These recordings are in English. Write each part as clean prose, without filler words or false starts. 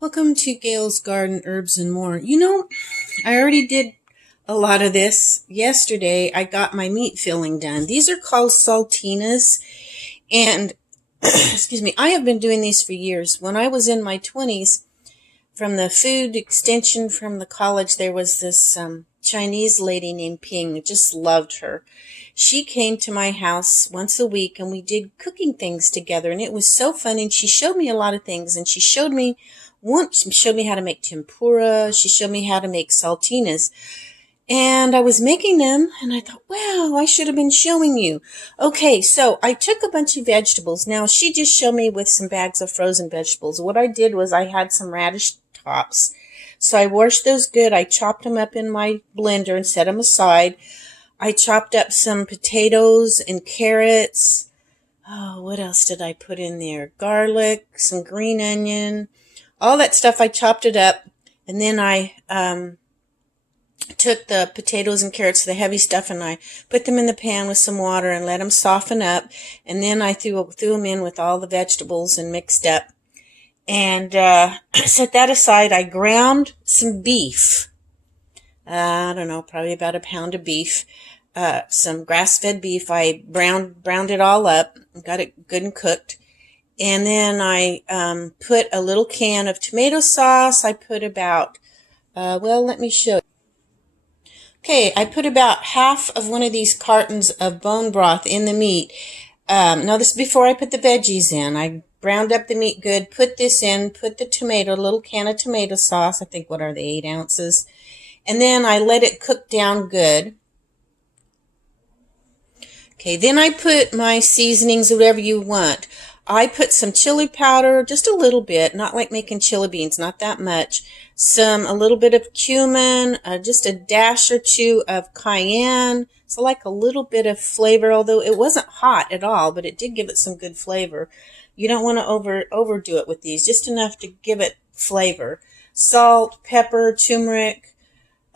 Welcome to Gail's Garden, Herbs and More. I already did a lot of this yesterday. I got my meat filling done. These are called saltinas, and excuse me, I have been doing these for years. When I was in my 20s, from the food extension from the college, there was this Chinese lady named Ping. I just loved her. She came to my house once a week and we did cooking things together, and it was so fun. And she showed me a lot of things, and she showed me how to make tempura. She showed me how to make saltinas. And I was making them, and I thought, wow, I should have been showing you. Okay, so I took a bunch of vegetables. Now, she just showed me with some bags of frozen vegetables. What I did was I had some radish tops. So I washed those good. I chopped them up in my blender and set them aside. I chopped up some potatoes and carrots. Oh, what else did I put in there? Garlic, some green onion, all that stuff. I chopped it up, and then I took the potatoes and carrots, the heavy stuff, and I put them in the pan with some water and let them soften up. And then I threw them in with all the vegetables and mixed up. And set that aside. I ground some beef. I don't know, probably about a pound of beef. Some grass-fed beef. I browned it all up, got it good and cooked. And then I put a little can of tomato sauce. I put about, let me show you. Okay, I put about half of one of these cartons of bone broth in the meat. Now, this is before I put the veggies in. I browned up the meat good, put this in, put the little can of tomato sauce. I think, what are they, 8 ounces? And then I let it cook down good. Okay, then I put my seasonings, whatever you want. I put some chili powder, just a little bit, not like making chili beans, not that much. A little bit of cumin, just a dash or two of cayenne. So like a little bit of flavor, although it wasn't hot at all, but it did give it some good flavor. You don't want to overdo it with these, just enough to give it flavor. Salt, pepper, turmeric,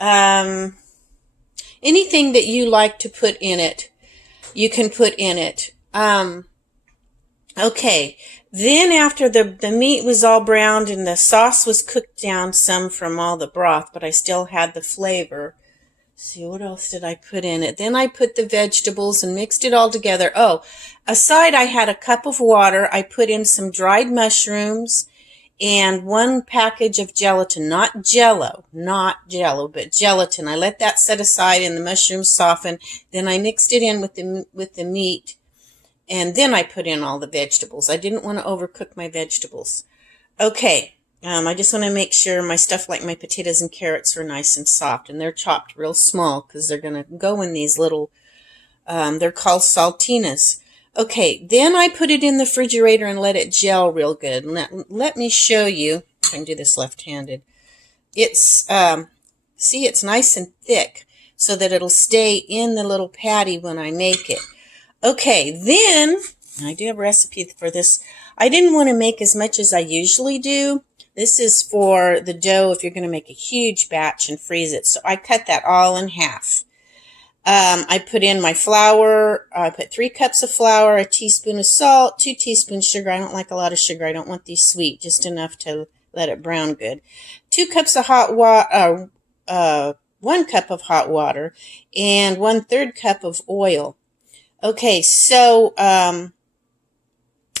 anything that you like to put in it, you can put in it. Okay, then after the meat was all browned and the sauce was cooked down some from all the broth, but I still had the flavor. Let's see, what else did I put in it? Then I put the vegetables and mixed it all together. Oh, aside I had a cup of water. I put in some dried mushrooms and 1 package of gelatin, not Jello, but gelatin. I let that set aside and the mushrooms soften. Then I mixed it in with the meat. And then I put in all the vegetables. I didn't want to overcook my vegetables. Okay, I just want to make sure my stuff, like my potatoes and carrots, are nice and soft. And they're chopped real small because they're going to go in these little, they're called saltinas. Okay, then I put it in the refrigerator and let it gel real good. Let me show you. I can do this left-handed. It's, see, it's nice and thick so that it'll stay in the little patty when I make it. Okay, then I do have a recipe for this. I didn't want to make as much as I usually do. This is for the dough if you're going to make a huge batch and freeze it. So I cut that all in half. I put in my flour. I put 3 cups of flour, a teaspoon of salt, 2 teaspoons sugar. I don't like a lot of sugar. I don't want these sweet, just enough to let it brown good. 2 cups of hot water, 1 cup of hot water, and 1/3 cup of oil. Okay, so I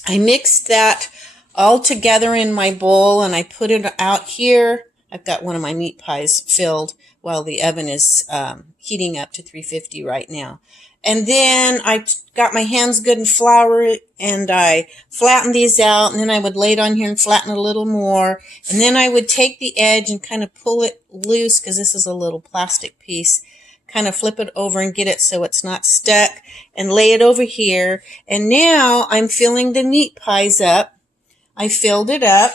mixed that all together in my bowl, and I put it out here. I've got one of my meat pies filled while the oven is heating up to 350 right now. And then I got my hands good and flour, and I flattened these out, and then I would lay it on here and flatten it a little more. And then I would take the edge and kind of pull it loose, because this is a little plastic piece. Kind of flip it over and get it so it's not stuck, and lay it over here. And now I'm filling the meat pies up. I filled it up,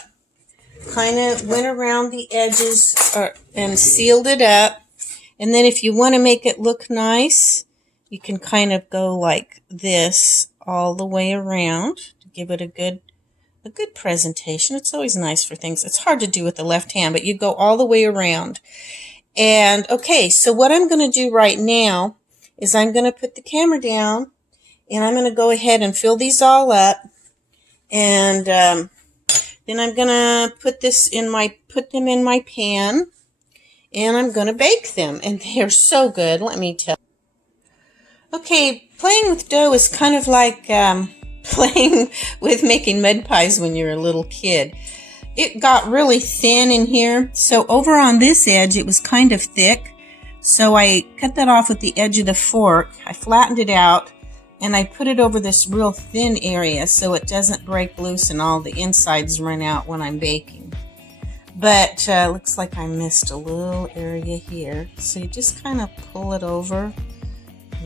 kind of went around the edges and sealed it up. And then if you want to make it look nice, you can kind of go like this all the way around to give it a good presentation. It's always nice for things. It's hard to do with the left hand, but you go all the way around. And okay, so what I'm going to do right now is I'm going to put the camera down, and I'm going to go ahead and fill these all up. And Then I'm gonna put them in my pan, and I'm gonna bake them, and they're so good. Let me tell you. Okay, playing with dough is kind of like playing with making mud pies when you're a little kid. It got really thin in here, so over on this edge it was kind of thick. So I cut that off with the edge of the fork. I flattened it out, and I put it over this real thin area so it doesn't break loose and all the insides run out when I'm baking. But looks like I missed a little area here. So you just kind of pull it over,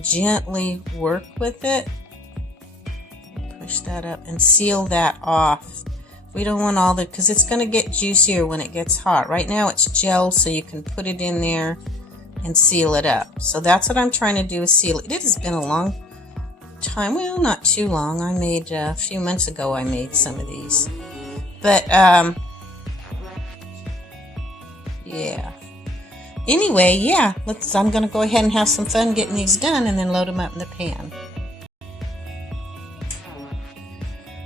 gently work with it, push that up and seal that off. We don't want all the, because it's going to get juicier when it gets hot. Right now it's gel, so you can put it in there and seal it up. So that's what I'm trying to do, is seal it. It has been a long time. Well, not too long. I made a few months ago I made some of these. But yeah. Anyway, yeah, I'm going to go ahead and have some fun getting these done and then load them up in the pan.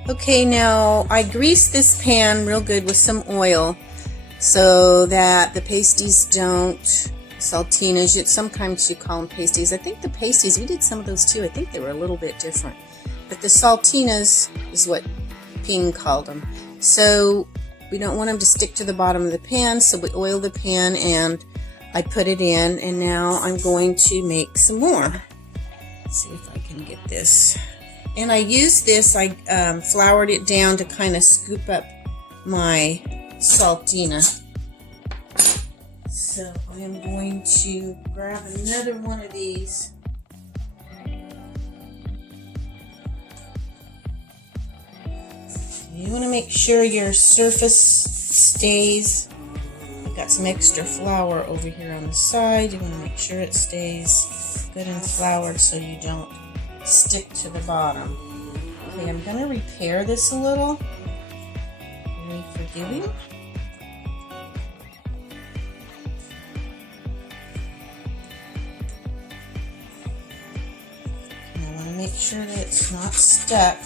Okay, now I greased this pan real good with some oil so that the pasties don't, saltinas, sometimes you call them pasties. I think the pasties, we did some of those too. I think they were a little bit different. But the saltinas is what Ping called them. So we don't want them to stick to the bottom of the pan, so we oil the pan and I put it in, and now I'm going to make some more. Let's see if I can get this. And I used this, I floured it down to kind of scoop up my saltina. So I am going to grab another one of these. You want to make sure your surface stays. I've got some extra flour over here on the side. You want to make sure it stays good and floured so you don't stick to the bottom. Okay, I'm going to repair this a little. Very forgiving. And I want to make sure that it's not stuck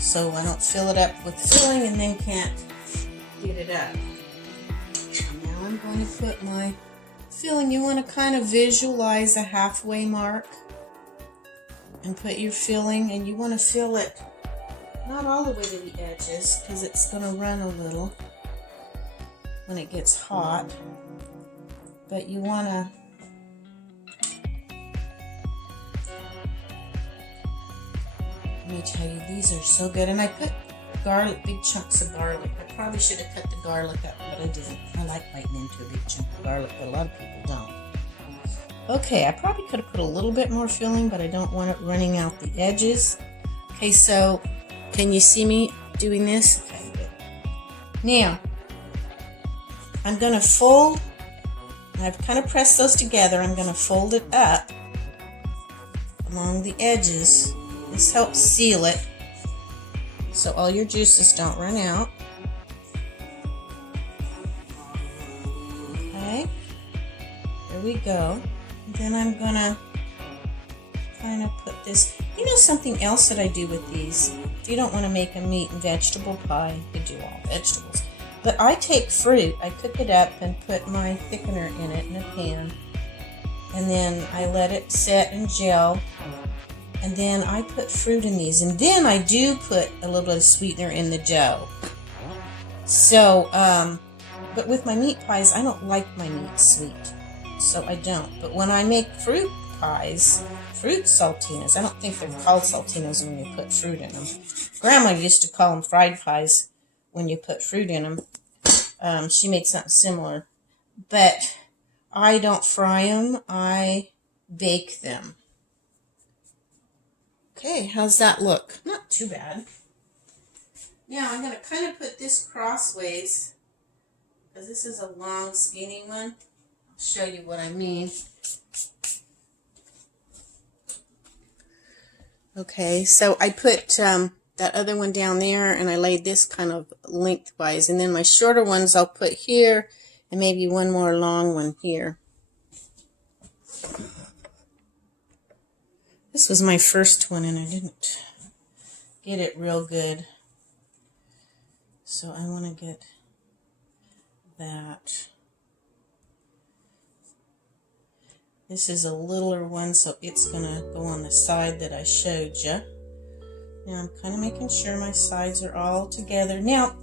so I don't fill it up with filling and then can't get it up. Now I'm going to put my filling. You want to kind of visualize a halfway mark and put your filling, and you want to fill it not all the way to the edges because it's going to run a little when it gets hot, but you want to let me tell you, these are so good. And I put garlic, big chunks of garlic. I probably should have cut the garlic up, but I didn't. I like biting into a big chunk of garlic, but a lot of people don't. Okay, I probably could have put a little bit more filling, but I don't want it running out the edges. Okay, so can you see me doing this? Okay, good. Now, I'm going to fold, I've kind of pressed those together. I'm going to fold it up along the edges. This helps seal it so all your juices don't run out. Okay, there we go. And then I'm gonna kind of put this, you know, something else that I do with these. If you don't want to make a meat and vegetable pie, you could do all vegetables. But I take fruit, I cook it up and put my thickener in it in a pan. And then I let it set and gel. And then I put fruit in these. And then I do put a little bit of sweetener in the dough. So, but with my meat pies, I don't like my meat sweet. So I don't. But when I make fruit pies, fruit saltinas, I don't think they're called saltinas when you put fruit in them. Grandma used to call them fried pies when you put fruit in them. She made something similar. But I don't fry them. I bake them. Okay, how's that look? Not too bad. Now I'm going to kind of put this crossways because this is a long skinny one. I'll show you what I mean. Okay, so I put that other one down there and I laid this kind of lengthwise, and then my shorter ones I'll put here and maybe one more long one here. This was my first one and I didn't get it real good. So I want to get that. This is a littler one, so it's going to go on the side that I showed you. Now I'm kind of making sure my sides are all together. Now,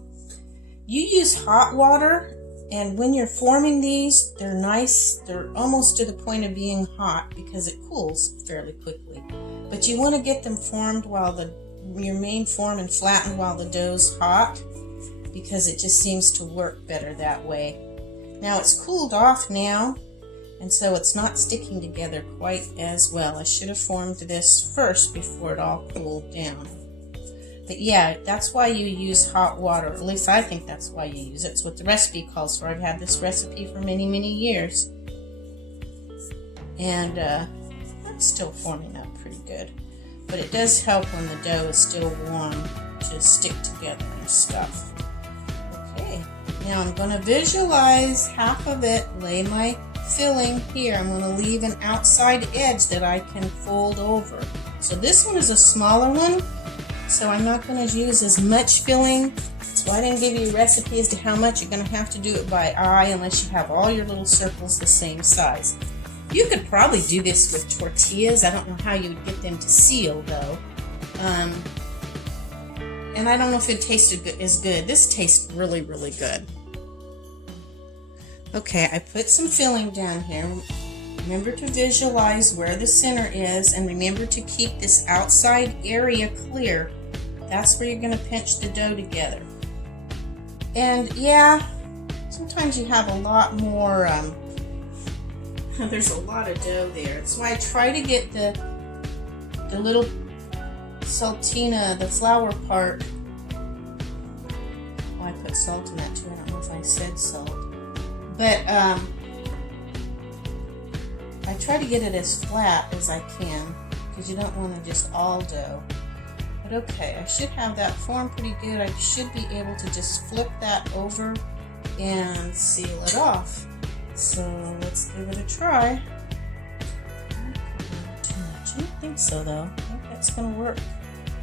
you use hot water, and when you're forming these, they're nice. They're almost to the point of being hot because it cools fairly quickly. But you want to get them formed while your main form and flattened while the dough's hot, because it just seems to work better that way. Now it's cooled off now, and so it's not sticking together quite as well. I should have formed this first before it all cooled down. But yeah, that's why you use hot water. At least I think that's why you use it. It's what the recipe calls for. I've had this recipe for many, many years. And it's still forming up pretty good. But it does help when the dough is still warm to stick together and stuff. Okay, now I'm going to visualize half of it, lay my filling here. I'm going to leave an outside edge that I can fold over. So this one is a smaller one, so I'm not going to use as much filling. So I didn't give you a recipe as to how much. You're going to have to do it by eye unless you have all your little circles the same size. You could probably do this with tortillas. I don't know how you would get them to seal though. And I don't know if it tasted as good. This tastes really, really good. Okay, I put some filling down here. Remember to visualize where the center is, and remember to keep this outside area clear. That's where you're going to pinch the dough together. And yeah, sometimes you have a lot more, there's a lot of dough there. That's why I try to get the little saltina, the flour part. Oh, I put salt in that too. I don't know if I said salt. But I try to get it as flat as I can, because you don't want to just all dough. But okay, I should have that formed pretty good. I should be able to just flip that over and seal it off. So let's give it a try. Too much. I don't think so though. I think that's going to work.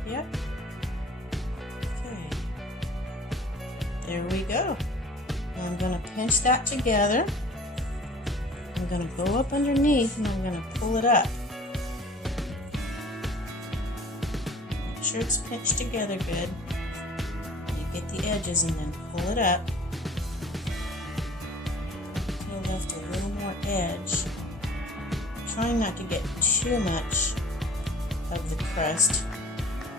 Yep. Okay. There we go. I'm going to pinch that together. I'm going to go up underneath and I'm going to pull it up. Make sure it's pinched together good. You get the edges and then pull it up. Until left a little more edge. Trying not to get too much of the crust,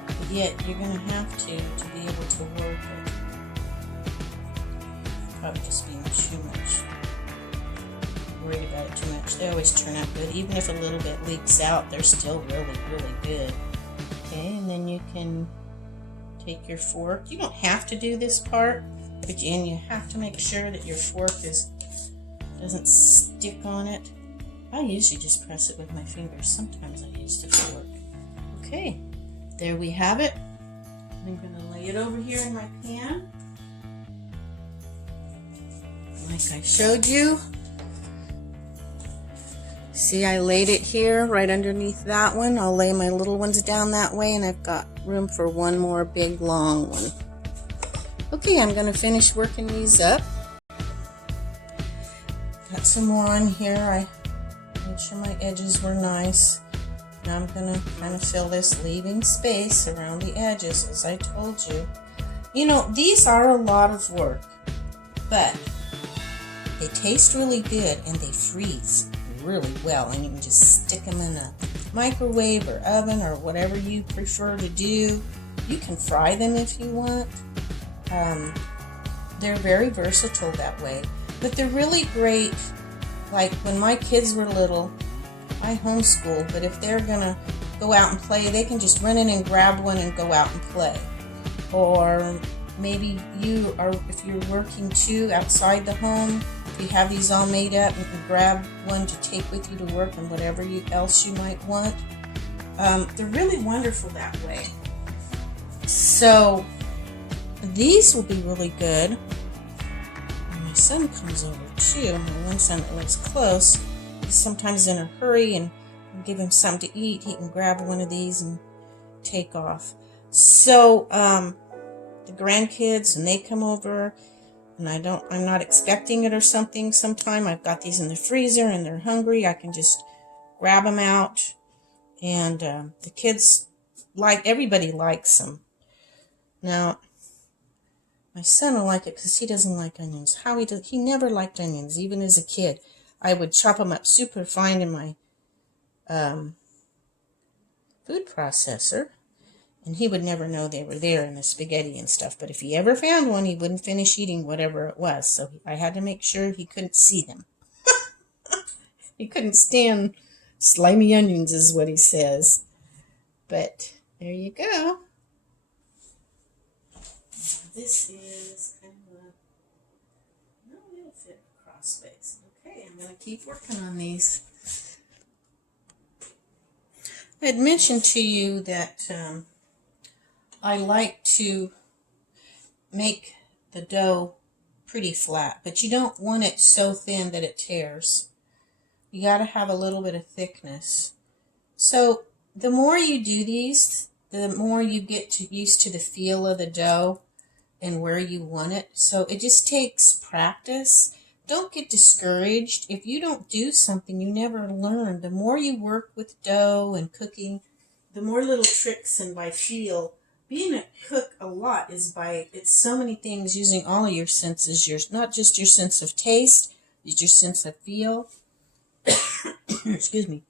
but yet you're going to have to be able to work it. Probably just being too much. Worried about it too much. They always turn out good. Even if a little bit leaks out, they're still really, really good. Okay, and then you can take your fork. You don't have to do this part, but again, you have to make sure that your fork doesn't stick on it. I usually just press it with my fingers. Sometimes I use the fork. Okay, there we have it. I'm going to lay it over here in my pan. Like I showed you. See, I laid it here right underneath that one. I'll lay my little ones down that way, and I've got room for one more big long one. Okay, I'm going to finish working these up. Got some more on here. I made sure my edges were nice. Now I'm going to kind of fill this, leaving space around the edges, as I told you. You know, these are a lot of work, but they taste really good and they freeze really well, and you can just stick them in a microwave or oven or whatever you prefer to do. You can fry them if you want. They're very versatile that way, but they're really great. Like when my kids were little, I homeschooled, but if they're gonna go out and play, they can just run in and grab one and go out and play. Or maybe if you're working too outside the home, you have these all made up, you can grab one to take with you to work and whatever else you might want. They're really wonderful that way. So these will be really good. And my son comes over too. My one son that lives close, he's sometimes in a hurry, and I'll give him something to eat. He can grab one of these and take off. So the grandkids and they come over and I'm not expecting it or something sometime, I've got these in the freezer and they're hungry, I can just grab them out. And the kids everybody likes them. Now, my son will like it because he doesn't like onions. He never liked onions, even as a kid. I would chop them up super fine in my food processor, and he would never know they were there in the spaghetti and stuff. But if he ever found one, he wouldn't finish eating whatever it was. So I had to make sure he couldn't see them. He couldn't stand slimy onions, is what he says. But there you go. This is kind of a little fit cross space. Okay, I'm going to keep working on these. I had mentioned to you that I like to make the dough pretty flat, but you don't want it so thin that it tears. You got to have a little bit of thickness. So the more you do these, the more you get used to the feel of the dough and where you want it. So it just takes practice. Don't get discouraged. If you don't do something, you never learn. The more you work with dough and cooking, the more little tricks and by feel. Being a cook a lot it's so many things using all of your senses. Not just your sense of taste, it's your sense of feel. Excuse me.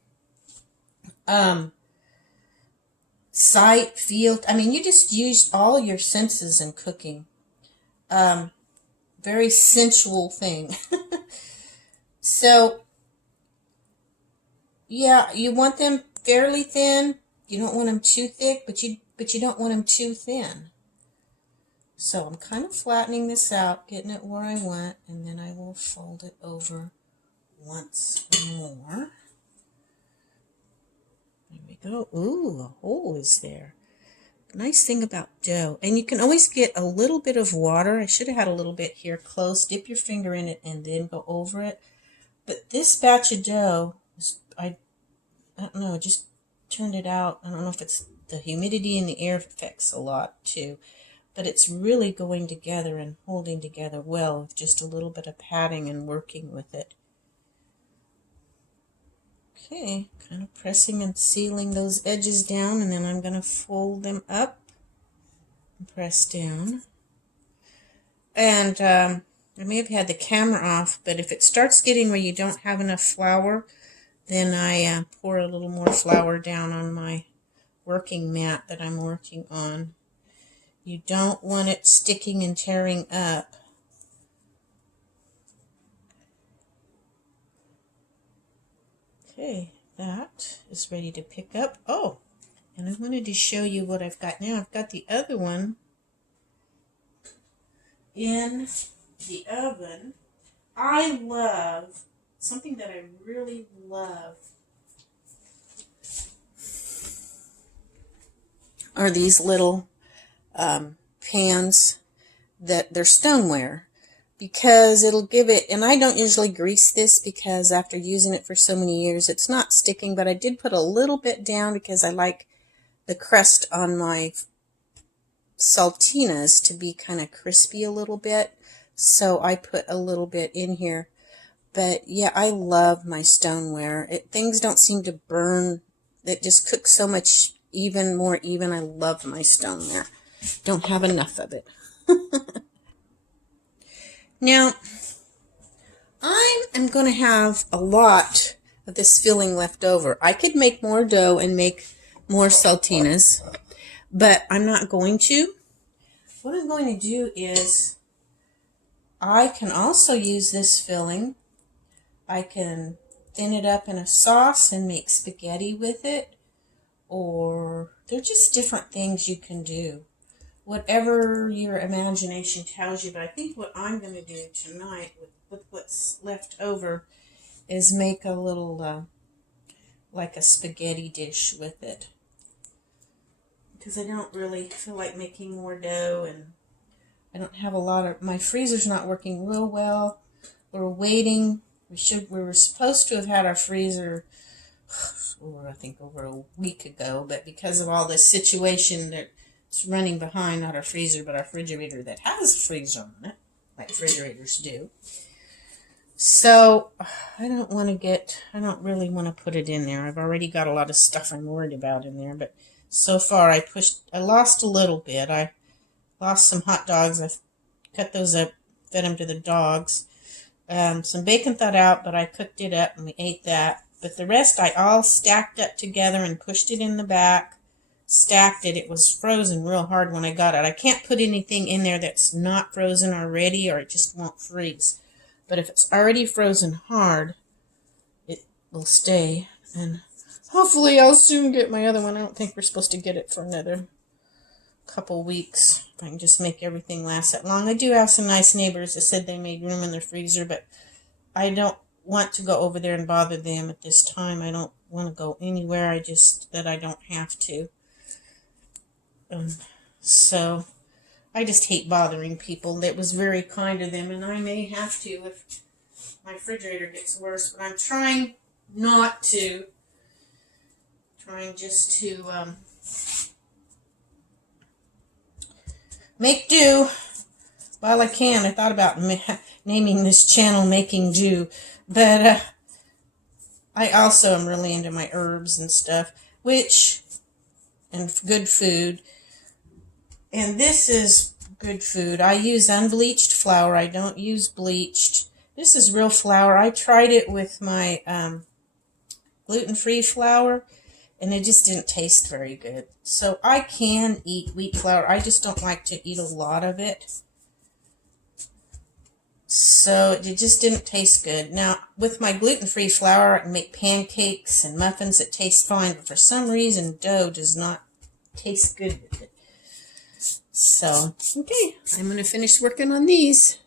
Sight, feel. I mean, you just use all your senses in cooking. Very sensual thing. So, yeah, you want them fairly thin. You don't want them too thick, but you don't want them too thin. So I'm kind of flattening this out, getting it where I want, and then I will fold it over once more. There we go. Ooh, a hole is there. Nice thing about dough, and you can always get a little bit of water. I should have had a little bit here close. Dip your finger in it and then go over it. But this batch of dough, I don't know, just turned it out. I don't know if it's the humidity in the air affects a lot too, but it's really going together and holding together well with just a little bit of patting and working with it. Okay, kind of pressing and sealing those edges down, and then I'm going to fold them up and press down. And I may have had the camera off, but if it starts getting where you don't have enough flour, then I pour a little more flour down on my working mat that I'm working on. You don't want it sticking and tearing up. Okay, that is ready to pick up. Oh, and I wanted to show you what I've got now. I've got the other one in the oven. I love, something that I really love are these little pans that they're stoneware, because it'll give it, and I don't usually grease this because after using it for so many years it's not sticking, but I did put a little bit down because I like the crust on my saltinas to be kind of crispy a little bit, so I put a little bit in here. But yeah, I love my stoneware. Things don't seem to burn. It just cooks so much more even. I love my stoneware. Don't have enough of it. Now, I am going to have a lot of this filling left over. I could make more dough and make more saltinas, but I'm not going to. What I'm going to do is I can also use this filling. I can thin it up in a sauce and make spaghetti with it, or they're just different things you can do. Whatever your imagination tells you, but I think what I'm going to do tonight with what's left over is make a little, like a spaghetti dish with it. Because I don't really feel like making more dough, and I don't have a lot of, my freezer's not working real well. We're waiting. We were supposed to have had our freezer, I think over a week ago, but because of all this situation, It's running behind, not our freezer, but our refrigerator that has a freezer on it, like refrigerators do. So I don't really want to put it in there. I've already got a lot of stuff I'm worried about in there, but so far I lost a little bit. I lost some hot dogs. I cut those up, fed them to the dogs. Some bacon thawed out, but I cooked it up and we ate that. But the rest I all stacked up together and pushed it in the back. Stacked it. It was frozen real hard when I got it. I can't put anything in there that's not frozen already, or it just won't freeze. But if it's already frozen hard, it will stay. And hopefully I'll soon get my other one. I don't think we're supposed to get it for another couple weeks. If I can just make everything last that long. I do have some nice neighbors that said they made room in their freezer, but I don't want to go over there and bother them at this time. I don't want to go anywhere. I don't have to. So I just hate bothering people. That was very kind of them, and I may have to if my refrigerator gets worse, but I'm trying not to. Trying just to make do while I can. I thought about naming this channel Making Do, but I also am really into my herbs and stuff, and good food. And this is good food. I use unbleached flour. I don't use bleached. This is real flour. I tried it with my gluten-free flour, and it just didn't taste very good. So I can eat wheat flour. I just don't like to eat a lot of it. So it just didn't taste good. Now, with my gluten-free flour, I can make pancakes and muffins that taste fine, but for some reason, dough does not taste good with it. So, okay, I'm going to finish working on these.